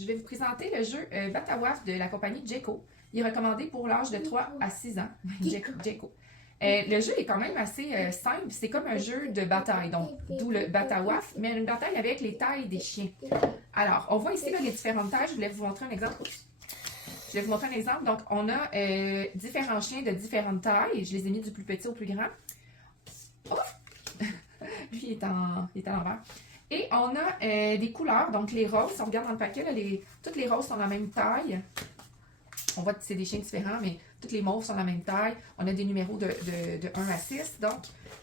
je vais vous présenter le jeu Batawaf de la compagnie Jayco. Il est recommandé pour l'âge de 3 à 6 ans. Jayco. Le jeu est quand même assez simple. C'est comme un jeu de bataille, donc d'où le Batawaf, mais une bataille avec les tailles des chiens. Alors, on voit ici là, les différentes tailles. Je voulais vous montrer un exemple. Je vais vous montrer un exemple. Donc, on a différents chiens de différentes tailles. Je les ai mis du plus petit au plus grand. Oh! Lui, il est à l'envers. Et on a des couleurs, donc les roses. Si on regarde dans le paquet, là, toutes les roses sont de la même taille. On voit que c'est des chiens différents, mais toutes les mauves sont de la même taille. On a des numéros de 1 à 6, donc,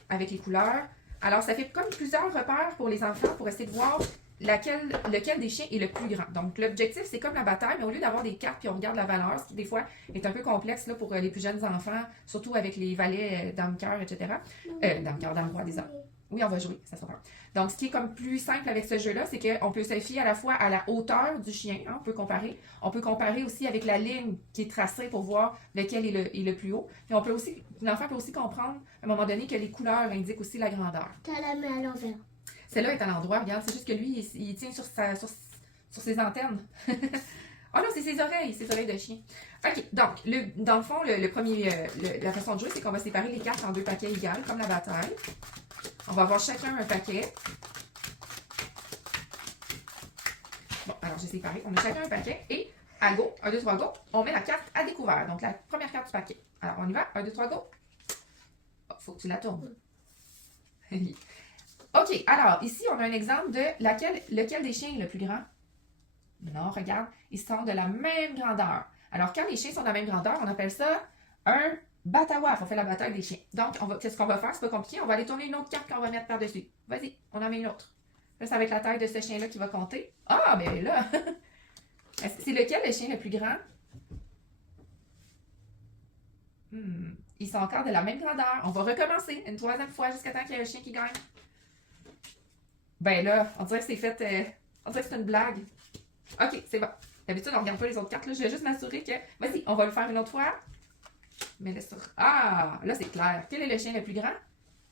avec les couleurs. Alors, ça fait comme plusieurs repères pour les enfants pour essayer de voir lequel des chiens est le plus grand. Donc, l'objectif, c'est comme la bataille, mais au lieu d'avoir des cartes puis on regarde la valeur, ce qui des fois est un peu complexe là, pour les plus jeunes enfants, surtout avec les valets, dame-cœur, etc. Dame-cœur, dame-roi, des hommes. Oui, on va jouer, ça sera bien. Donc, ce qui est comme plus simple avec ce jeu-là, c'est qu'on peut se fier à la fois à la hauteur du chien, hein, on peut comparer. On peut comparer aussi avec la ligne qui est tracée pour voir lequel est le plus haut. Puis l'enfant peut aussi comprendre à un moment donné que les couleurs indiquent aussi la grandeur. T'as la main à l'envers. Celle-là est à l'endroit, regarde, c'est juste que lui, il tient sur ses antennes. Oh non, c'est ses oreilles de chien. OK, donc, dans le fond, la façon de jouer, c'est qu'on va séparer les cartes en 2 paquets égaux, comme la bataille. On va avoir chacun un paquet. Bon, alors j'ai séparé. On a chacun un paquet. Et à go, 1, 2, 3, go, on met la carte à découvert. Donc la première carte du paquet. Alors on y va. 1, 2, 3, go. Oh, faut que tu la tournes. OK, alors ici on a un exemple de lequel des chiens est le plus grand. Non, regarde, ils sont de la même grandeur. Alors quand les chiens sont de la même grandeur, on appelle ça un Batawaf, on fait la bataille des chiens. Donc, qu'est-ce qu'on va faire? C'est pas compliqué. On va aller tourner une autre carte qu'on va mettre par-dessus. Vas-y, on en met une autre. Là, ça va être la taille de ce chien-là qui va compter. Ah, ben là! C'est lequel le chien le plus grand? Ils sont encore de la même grandeur. On va recommencer une 3e fois jusqu'à temps qu'il y ait un chien qui gagne. Ben là, on dirait que c'est fait... on dirait que c'est une blague. OK, c'est bon. D'habitude, on regarde pas les autres cartes. Là. Je vais juste m'assurer que... Vas-y, on va le faire une autre fois. Mais là, ah, là, c'est clair. Quel est le chien le plus grand?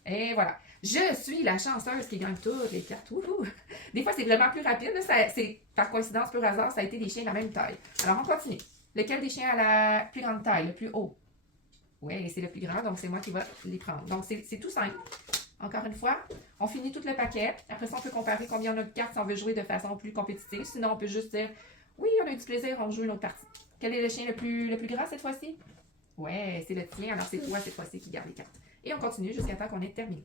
Et voilà. Je suis la chanceuse qui gagne toutes les cartes. Ouhou. Des fois, c'est vraiment plus rapide. C'est par coïncidence, pur hasard, ça a été des chiens de la même taille. Alors, on continue. Lequel des chiens a la plus grande taille, le plus haut? Oui, c'est le plus grand, donc c'est moi qui vais les prendre. Donc, c'est tout simple. Encore une fois, on finit tout le paquet. Après ça, on peut comparer combien on a de cartes si on veut jouer de façon plus compétitive. Sinon, on peut juste dire, oui, on a eu du plaisir, on joue une autre partie. Quel est le chien le plus grand cette fois-ci? Ouais, c'est le tien, alors c'est toi cette fois-ci qui garde les cartes. Et on continue jusqu'à temps qu'on ait terminé.